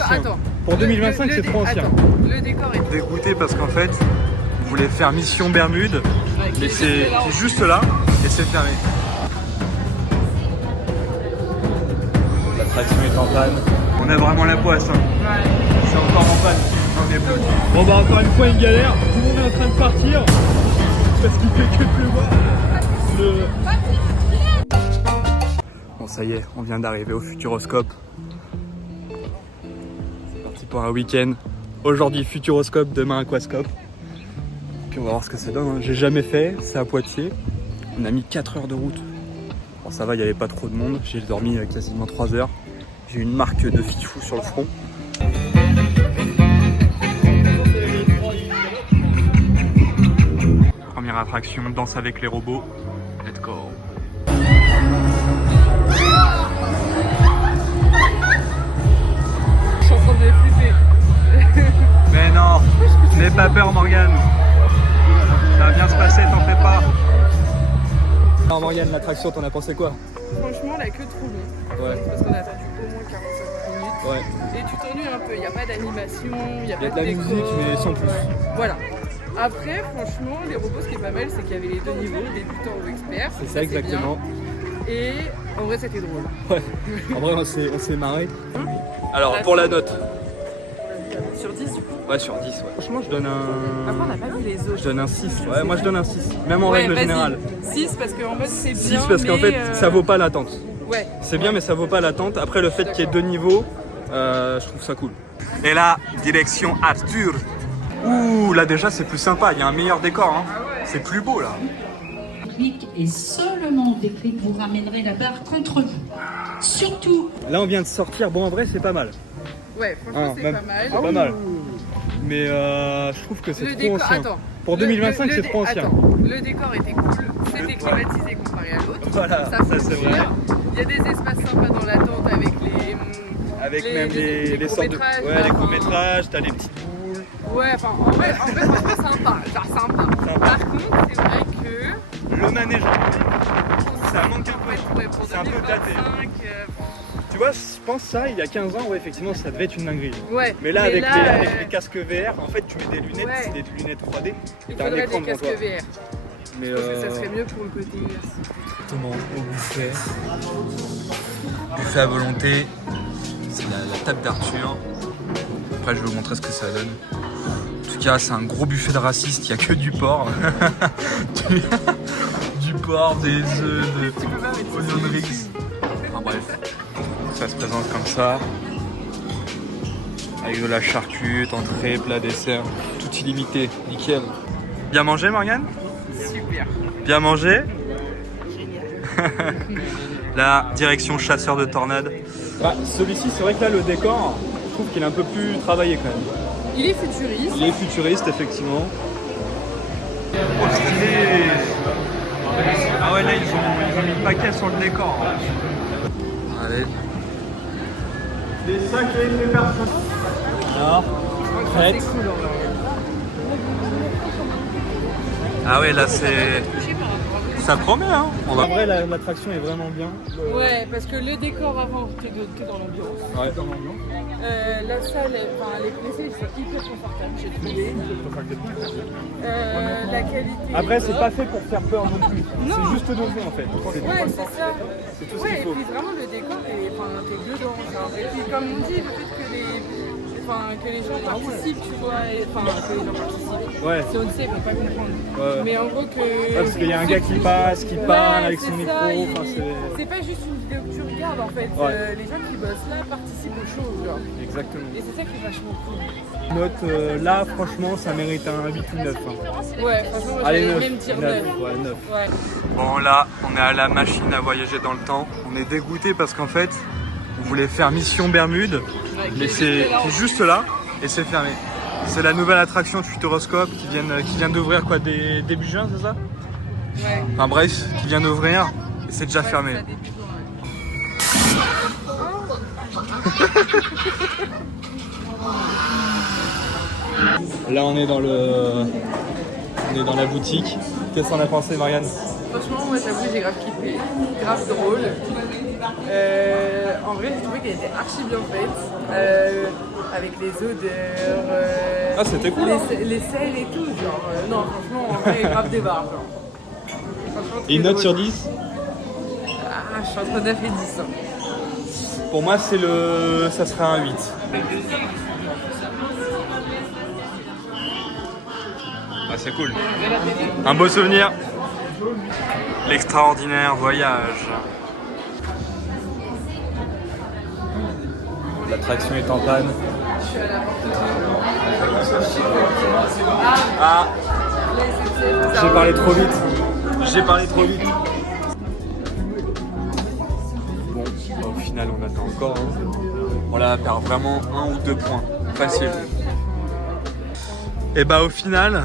Attends. Pour 2025, c'est trop ancien. Attends, le décor est Dégoûté parce qu'en fait, on voulait faire mission Bermude, mais c'est juste là et c'est fermé. L'attraction est en panne. On a vraiment la poisse. Hein. Ouais. C'est encore en panne. On est bloqué. Bon bah encore une fois une galère. Tout le monde est en train de partir parce qu'il fait que pleuvoir. Bon ça y est, on vient d'arriver au Futuroscope. C'est parti pour un week-end. Aujourd'hui Futuroscope, demain Aquascope. Puis on va voir ce que ça donne. Hein. J'ai jamais fait, c'est à Poitiers. On a mis 4 heures de route. Bon ça va, il n'y avait pas trop de monde. J'ai dormi quasiment 3 heures. J'ai une marque de fifou sur le front. Première attraction, danse avec les robots. Let's go. Je suis en train de flipper. Mais non, n'aie pas peur Morgane. Ça va bien se passer, t'en fais pas. Alors Morgane, l'attraction, t'en as pensé quoi? Franchement, la queue trop long. Ouais. Parce qu'on a attendu au moins 45 minutes. Ouais. Et tu t'ennuies un peu. Il n'y a pas d'animation, il n'y a Il y a pas de la décor. musique, mais sans plus. Voilà. Après, franchement, les robots, ce qui est pas mal, c'est qu'il y avait les deux niveaux, débutant ou expert. C'est ça exactement. Bien. Et en vrai, c'était drôle. Ouais. En vrai, on s'est marré. Alors, pour la note. Sur 10, du coup. Ouais, sur 10. Ouais. Franchement, je donne un. Après, on n'a pas vu les autres. Je donne un 6. Ouais, moi je donne un 6. Même en règle générale. 6 parce qu'en mode, c'est bien. 6 parce qu'en fait, ça vaut pas l'attente. Ouais. C'est bien, mais ça vaut pas l'attente. Après, le fait qu'il y ait 2 niveaux, je trouve ça cool. Et là, direction Arthur. Ouh, là déjà, c'est plus sympa. Il y a un meilleur décor. Hein. Ah ouais. C'est plus beau là. Déclic et seulement déclic vous ramènerez la barre contre vous. Surtout. Là, on vient de sortir. Bon, en vrai, c'est pas mal. Ouais, franchement, c'est même- pas mal. C'est pas mal. Mais je trouve que c'est Le trop décor, ancien. attends. Pour 2025, c'est trop ancien. Attends, le décor était cool. C'était climatisé comparé à l'autre. Voilà, ça, c'est vrai. Il y a des espaces sympas dans l'attente avec les. Avec même les sortes de. courts-métrages, Ouais, là, les enfin. courts-métrages, t'as les petites boules. Ouais, enfin, en vrai, franchement, sympa. Genre sympa. Par contre, c'est vrai que. Le manège, ça manque un peu. Ouais, pour C'est un peu 2025, daté. Tu vois, je pense ça, il y a 15 ans, ouais, effectivement, ça devait être une dinguerie. ouais. Mais là, avec les casques VR, en fait, tu mets des lunettes, Ouais. c'est des lunettes 3D. il T'as un faudrait écran des devant casques toi. VR. Mais Je pense que ça serait mieux pour le côté immersif. Exactement, au buffet. Buffet à volonté. C'est la table d'Arthur. Après, je vais vous montrer ce que ça donne. En tout cas, c'est un gros buffet de raciste, il n'y a que du porc. Du porc, des œufs, de oignons de riz. Enfin bref, ça se présente comme ça. Avec de la charcute, entrée, plat, dessert. Tout illimité, nickel. Bien mangé, Morgane? Super. Bien mangé? La direction chasseur de tornades. Bah, celui-ci, c'est vrai que là, le décor, je trouve qu'il est un peu plus travaillé quand même. Il est futuriste. Il est futuriste, effectivement. Oh, stylé! Ah ouais, là, ils ont mis le paquet sur le décor. Allez. Les 5 et les personnes. Alors, prête? C'est cool, en vrai. Ah ouais, là, c'est... Touché par rapport à l'autre. Ça promet, hein? En vrai, l'attraction est vraiment bien. Ouais, parce que le décor avant, t'es dans l'ambiance. Ouais, dans l'ambiance. La salle, les PC, ils sont hyper confortables, j'ai trouvé. La qualité. Après, est c'est top. pas fait pour faire peur non plus. Non. C'est juste dosé, en fait. Ouais, c'est ça. C'est tout ce Ouais, qu'il et faut. puis vraiment le décor, t'es dedans. Genre. Et puis comme on dit, le fait que les gens participent, tu vois, que les gens participent. Ouais. Si on le sait, ils vont pas comprendre. Ouais. Mais en gros que... Ouais, parce qu'il y a un gars qui passe, qui parle avec son micro. Enfin, c'est pas juste une vidéo que tu regardes en fait. Ouais. Les gens qui bossent là participent aux choses. Genre. Exactement. Et c'est ça qui est vachement cool. Note là, franchement, ça mérite un 8 ou 9. Hein. Ouais, franchement, moi, Allez, j'allais 9. même dire 9. Ouais, 9. Ouais. Bon, là, on est à la machine à voyager dans le temps. On est dégoûté parce qu'en fait, on voulait faire mission Bermude, mais c'est juste là et c'est fermé. C'est la nouvelle attraction de Futuroscope qui vient d'ouvrir quoi, début juin, c'est ça? Ouais. Enfin bref, qui vient d'ouvrir et c'est déjà fermé. Ça débute, Là, on est dans la boutique. Qu'est-ce qu'on a pensé, Marianne? Franchement, moi j'avoue, j'ai grave kiffé. Grave drôle. En vrai, j'ai trouvé qu'elle était archi bien faite. Avec les odeurs. Ah, c'était cool, hein. Les sels et tout. Genre, non, franchement, en vrai, grave des barres. Genre. Franchement, Et une très note sur drôle. 10? Ah, je suis entre 9 et 10. Hein. Pour moi, ça serait un 8. Ah, c'est cool. Un beau souvenir. L'extraordinaire voyage. L'attraction est en panne. Ah, j'ai parlé trop vite. Bon, au final, on attend encore. Hein. On la perd vraiment 1 ou 2 points. Facile. Et bah, au final,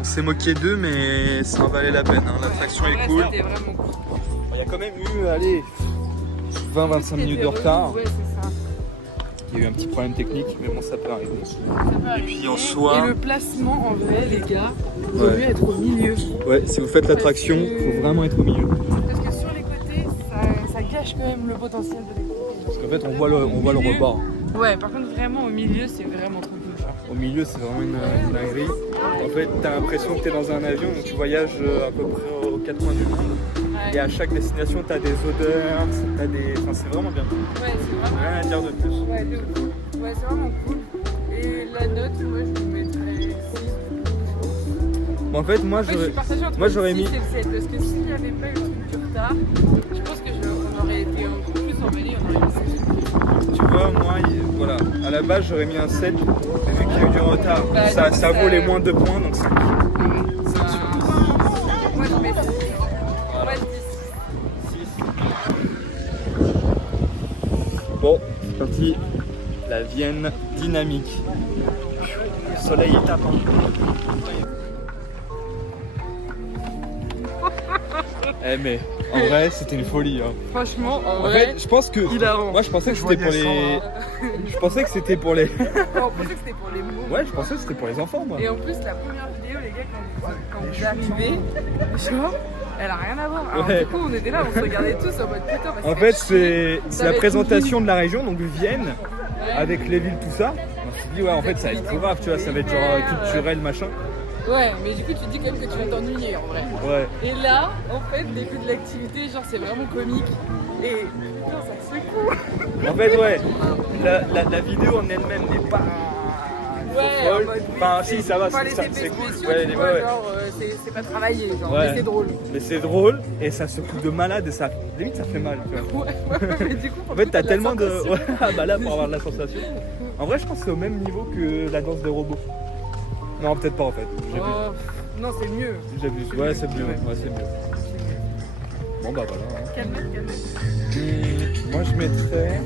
on s'est moqué d'eux, mais ça en valait la peine. Hein. L'attraction est cool. C'était vraiment cool. Il y a quand même eu, allez, 20-25 minutes de retard. Ouais, c'est ça. Il y a eu un petit problème technique, mais bon, ça peut arriver. Et puis, en soi- Et le placement, en vrai, les gars, il vaut Ouais. mieux être au milieu. Ouais, si vous faites l'attraction, il faut vraiment être au milieu. Parce que sur les côtés, ça gâche quand même le potentiel de l'équipe. Parce qu'en fait, on voit le rebord. Ouais, par contre, vraiment, au milieu, c'est vraiment trop cool. Genre. Au milieu, c'est vraiment une dinguerie. En fait, t'as l'impression que t'es dans un avion, donc tu voyages à peu près aux 4 coins du monde. Ouais. Et à chaque destination, t'as des odeurs, Enfin, c'est vraiment bien. Ouais, c'est vraiment. Rien à dire de plus. Ouais, de ouf. Ouais, c'est vraiment cool. Et la note, moi, je vous mettrais 6. Bon, en fait, moi, Je suis partagée entre j'aurais le 6 mis. et le 7. Parce que s'il n'y avait pas eu le truc du retard, je pense que on aurait été encore plus emballés. On aurait mis 7. Tu vois, moi, voilà, à la base, j'aurais mis un 7, mais vu qu'il y a eu du retard, Bah, ça du coup, vaut les moins 2 points, donc 5. Moi, je mets 6. Moi, je dis 6. Bon, c'est parti. La Vienne dynamique. Le soleil est tapant. Eh mais en vrai c'était une folie. Hein. Franchement, en En vrai, fait, je pense que hilarant. moi je pensais que c'était pour les. Je pensais que c'était pour les. on pensait que c'était pour les mots. Ouais, je pensais que c'était pour les enfants moi. Et en plus, la première vidéo, les gars, quand vous arrivez, genre, elle a rien à voir. Alors, Ouais. du coup, on était là, on se regardait tous en mode putain, En fait, c'est Ça la va être présentation une de la région, donc Vienne, avec les villes, tout ça. On s'est dit, ouais, en fait, ça va être trop grave, tu vois, ça va être genre culturel, machin. Ouais, mais du coup, tu te dis quand même que tu vas t'ennuyer en vrai. Ouais. Et là, en fait, début de l'activité, genre, c'est vraiment comique. Et putain, ça secoue. En fait, ouais, la vidéo en elle-même n'est pas. Ouais, folle. en mode, oui, Enfin, si, ça va, enfin, les c'est effets cool. spéciaux, Ouais, tu vois, genre, c'est pas travaillé, genre, Ouais. mais c'est drôle. Mais c'est drôle et ça secoue de malade et ça. Limite, ça fait mal, tu vois. Ouais, mais du coup, En fait, t'as de la tellement de. sensation. Ouais, ah bah là, pour avoir de la sensation. En vrai, je pense que c'est au même niveau que la danse des robots. Non, peut-être pas en fait. J'abuse. Oh, non, c'est mieux. J'abuse. Ouais, c'est mieux. Ouais, c'est mieux. Bon, bah voilà. Hein. Calme. Moi, je mettrais.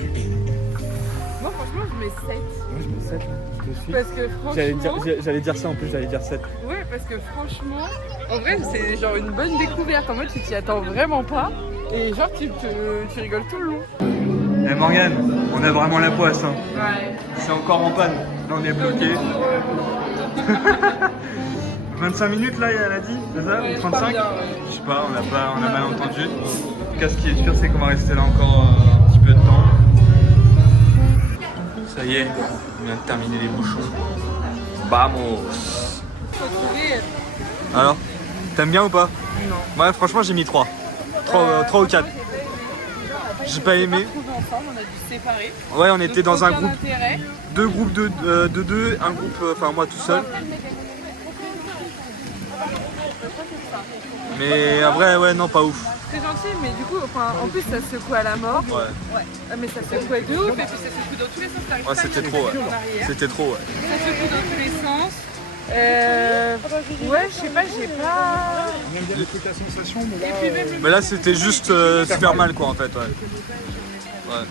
Moi, franchement, je mets 7. Moi, je mets 7. Je te suis. Parce que franchement. J'allais dire ça en plus, j'allais dire 7. Ouais, parce que franchement, en vrai, c'est genre une bonne découverte. En mode, tu t'y attends vraiment pas. Et genre, tu rigoles tout le long. Eh Morgane, on a vraiment la poisse. Hein. Ouais. C'est encore en panne. Là, on est bloqué. 25 minutes là, elle a dit, c'est ça? Ouais, Ou je 35? crois bien, ouais. Je sais pas, on a mal entendu. En tout cas, ce qui est sûr, c'est qu'on va rester là encore un petit peu de temps. Ça y est, on vient de terminer les bouchons. Vamos! Faut trouver. Alors, t'aimes bien ou pas? Non. Ouais, franchement, j'ai mis 3. 3 ou 4. J'ai pas aimé. On a trouvé ensemble, on a dû se séparer. Ouais, on était Donc, dans un aucun groupe, intérêt. 2 groupes de 2, un groupe, enfin moi tout seul. Mais en vrai, ouais, non, pas ouf. Très gentil, mais du coup, enfin, en plus, ça secoue à la mort. Ouais, Ah, mais ça secouait de ouf, et puis ça secoue dans tous les sens. T'arrives ouais pas à c'était mettre trop, le pied ouais. en arrière. C'était trop, ouais. Ça secoue dans tous les sens. Ouais, je sais pas, j'ai pas. On aime bien les trucs à sensation, mais Et là, puis même le. Mais là, c'était juste se faire mal, quoi, en fait, ouais. Ouais.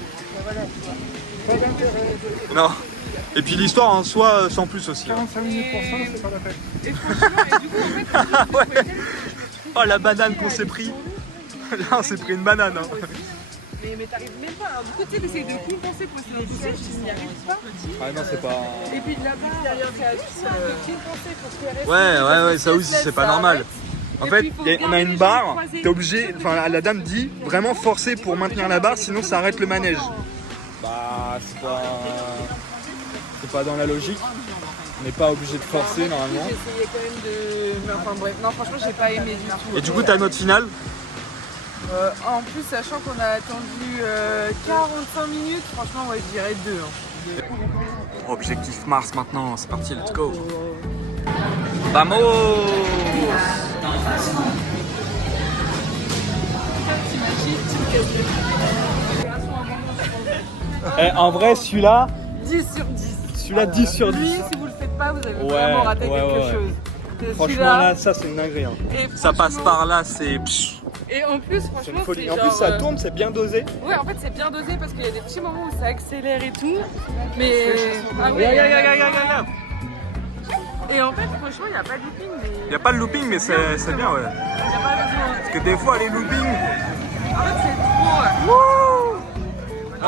pas d'intérêt. Non. Et puis l'histoire en soi, sans plus aussi. Hein. 45 minutes pour ça, c'est pas la peine. Et franchement, et du coup, en fait, Ouais. Oh, la banane qu'on s'est pris. Là, on s'est pris une banane. Hein. mais t'arrives même pas. Alors, du coup, tu sais, t'essayes de compenser pour essayer de pousser, je n'y arrive pas. Ah non, c'est pas... Et puis de là-bas, derrière, de compenser pour que Ouais, ça aussi, c'est pas normal. En Et fait, puis, faut on a garder une les barre, jambes croisées. t'es obligé, enfin la dame dit, vraiment forcer pour maintenir la barre, sinon ça arrête le manège. Bah, c'est pas dans la logique. On n'est pas obligé de forcer normalement. J'ai essayé quand même de... Enfin bref, non franchement j'ai pas aimé du tout. Et du coup, ta note finale? En plus, sachant qu'on a attendu 45 minutes, franchement, ouais, je dirais 2. Objectif Mars maintenant, c'est parti, let's go. Vamos! En vrai, celui-là, 10 sur 10. celui-là 10 sur 10. Lui, si vous le faites pas, vous avez Ouais, vraiment raté ouais, quelque ouais. chose. Et Franchement, celui-là- là, ça c'est une dinguerie. Hein. et Ça passe franchement- par là, c'est. Et en plus, C'est franchement, une folie. c'est En plus, genre, ça tourne, c'est bien dosé. Ouais, en fait, c'est bien dosé parce qu'il y a des petits moments où ça accélère et tout. Mais. Ah ouais, Regarde. Et en fait, franchement, il n'y a pas de looping. Mais... Il n'y a pas de looping, mais c'est bien, ouais. Il n'y a pas besoin. Parce que des fois, les loopings. En fait, c'est trop. Wouh!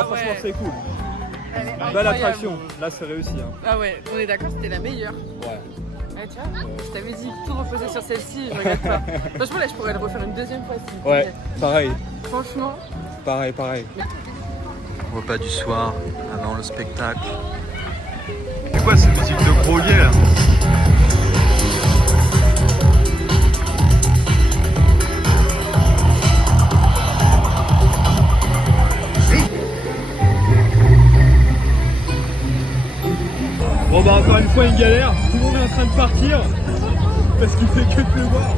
Ah franchement, ouais. c'est cool. Elle est Belle incroyable. attraction. Là, c'est réussi. Hein. Ah ouais, on est d'accord, c'était la meilleure. Ouais. Ouais, tu vois, je t'avais dit tout reposer sur celle-ci, je regarde pas. Franchement, là, je pourrais le refaire une deuxième fois si. Ouais, pareil. Franchement, Pareil. Repas du soir, avant le spectacle. C'est quoi cette musique de gros gay là? Bon bah encore une fois une galère, tout le monde est en train de partir parce qu'il fait que pleuvoir.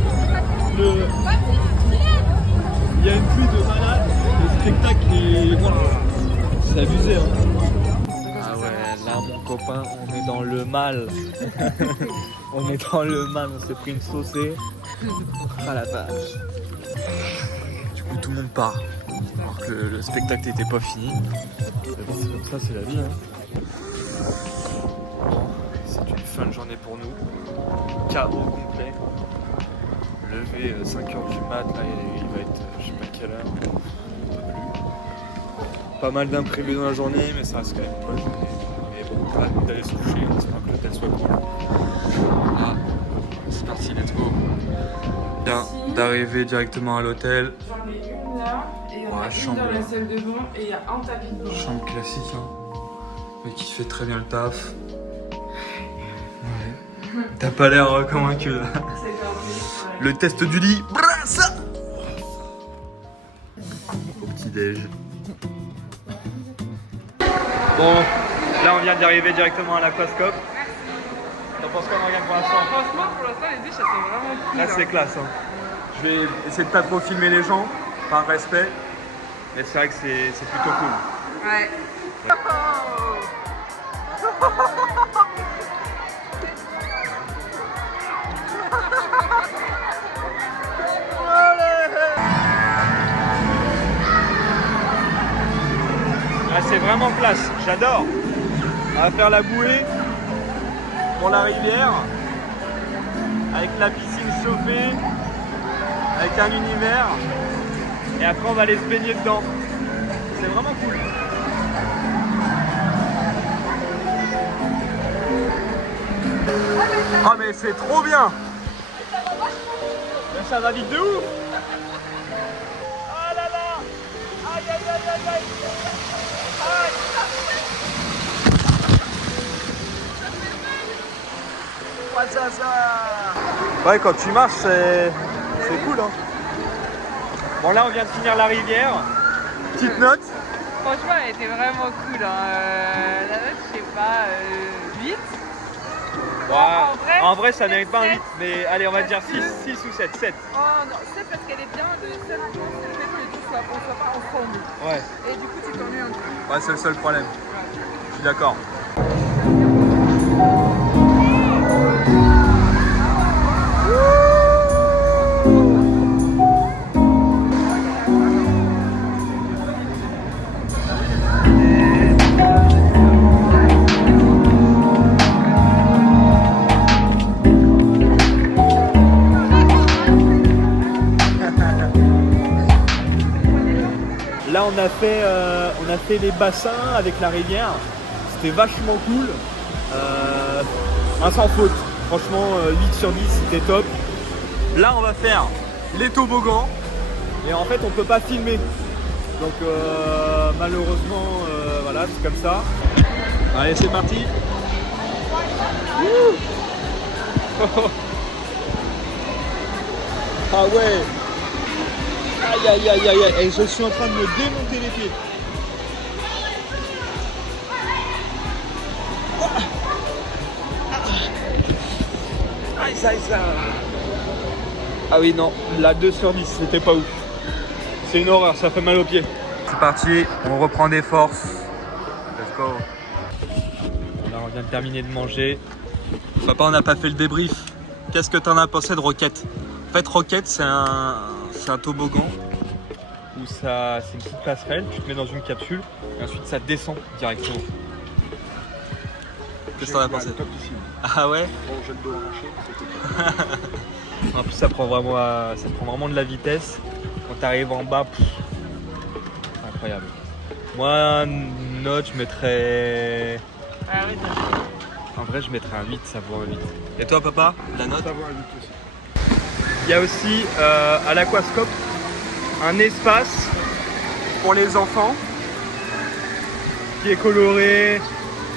Il y a une pluie de malade, le spectacle est... C'est abusé hein. Ah ouais, là mon copain, on est dans le mal. On est dans le mal, on s'est pris une saucée. Ah la vache. Du coup tout le monde part, alors que le spectacle n'était pas fini. Mais bon, c'est comme ça, c'est la vie hein. Bon, c'est une fin de journée pour nous. Chaos complet. Levé 5h du mat, là il va être je sais pas quelle heure. On peut plus. Pas mal d'imprévus dans la journée, mais ça reste quand même une bonne journée. Mais bon, hâte d'aller se coucher, on espère que l'hôtel soit cool. Ah, c'est parti, let's go. Bien, d'arriver directement à l'hôtel. j'en ai une là, et on Ouais, a une chambre, dans la là. salle de bain, et il y a un tapis de bain. Chambre classique, hein. Mais qui fait très bien le taf. Ouais. T'as pas l'air convaincu là. C'est comme ça. Le test du lit. Brasse. Au petit-déj. Bon, là on vient d'arriver directement à l'Aquascope. T'en penses quoi, Morgane, pour l'instant? Franchement, pour l'instant, les douches, elles sont vraiment cool. Là c'est classe. Hein. Je vais essayer de pas trop filmer les gens, par respect. Mais c'est vrai que c'est plutôt cool. Ouais. Ah, c'est vraiment classe, j'adore. On va faire la bouée pour la rivière avec la piscine chauffée, avec un univers et après on va aller se baigner dedans. C'est vraiment cool. Oh mais c'est trop bien. Là, ça va vite de ouf. Ah là là. Aïe aïe aïe aïe aïe. Aïe. Ouais, quand tu marches, c'est cool. Hein. Bon, là, on vient de finir la rivière. Petite note. Franchement, elle était vraiment cool. Hein. La note, je sais pas, 8. En vrai, ça mérite pas un 7. 8, mais allez, on va dire 6 ou 7. 7. Oh non, 7 parce qu'elle est bien. Le seul point, c'est le fait que tu sois, on soit pas ensemble. Ouais, Et du coup, tu t'ennuies un peu. ouais c'est le seul problème. Je suis d'accord. Là, on a fait les bassins avec la rivière. C'était vachement cool. Un sans faute. Franchement, 8 sur 10, c'était top. Là, on va faire les toboggans. Et en fait, on peut pas filmer. Donc, malheureusement, voilà, c'est comme ça. Allez, c'est parti. Wouh. Ah ouais. Aïe, aïe, aïe, aïe, aïe. Et je suis en train de me démonter les pieds. Aïe, ça, ça. Ah oui, non, la 2 sur 10, c'était pas ouf. C'est une horreur, ça fait mal aux pieds. C'est parti, on reprend des forces. Let's go. Là, on vient de terminer de manger. Papa, on n'a pas fait le débrief. Qu'est-ce que t'en as pensé de Rocket? En fait, Rocket, c'est un toboggan où c'est une petite passerelle. Tu te mets dans une capsule et ensuite ça descend directement. Qu'est-ce que t'en as pensé? Topissime. Ah ouais? Bon, j'ai le dos arraché, c'était En plus, ça prend vraiment de la vitesse. Quand tu arrives en bas, incroyable. Moi, note, je mettrais. En vrai, je mettrais un 8, ça vaut un 8. Et toi, papa, la note? Ça vaut un 8 aussi. Il y a aussi à l'Aquascope un espace pour les enfants qui est coloré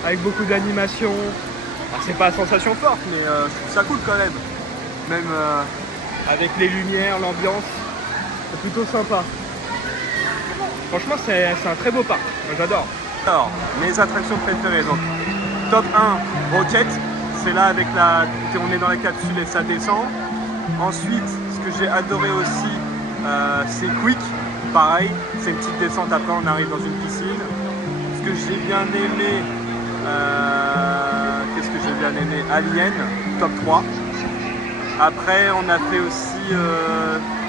avec beaucoup d'animation. C'est pas sensation forte, mais je trouve ça cool quand même. Même avec les lumières, l'ambiance, c'est plutôt sympa. Franchement, c'est un très beau parc. Moi, j'adore. Alors, mes attractions préférées. Donc, top 1, Rocket. C'est là avec on est dans la capsule et ça descend. Ensuite, ce que j'ai adoré aussi, c'est Quick. Pareil, c'est une petite descente. Après, on arrive dans une piscine. Ce que j'ai bien aimé, qu'est-ce que j'ai bien aimé? Alien, top 3. Après, on a fait aussi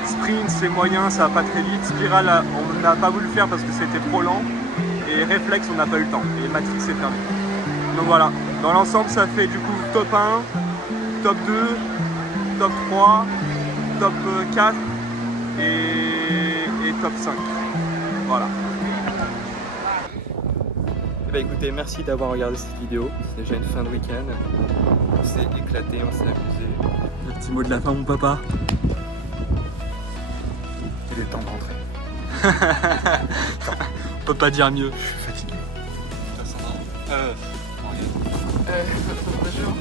Sprint, c'est moyen, ça va pas très vite. Spiral, on n'a pas voulu le faire parce que c'était trop lent. Et Réflexe, on n'a pas eu le temps. Et Matrix, c'est fermé. Donc voilà, dans l'ensemble, ça fait du coup top 1, top 2, top 3, top 4 et top 5. Voilà. Et bah écoutez, merci d'avoir regardé cette vidéo. C'est déjà une fin de week-end. On s'est éclaté, on s'est amusé. Le petit mot de la fin, mon papa. Il est temps de rentrer. On peut pas dire mieux. Je suis fatigué. Bonjour.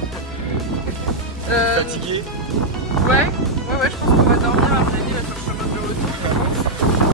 Fatigué? Ouais, je pense qu'on va dormir après. Il va chercher un peu de retour.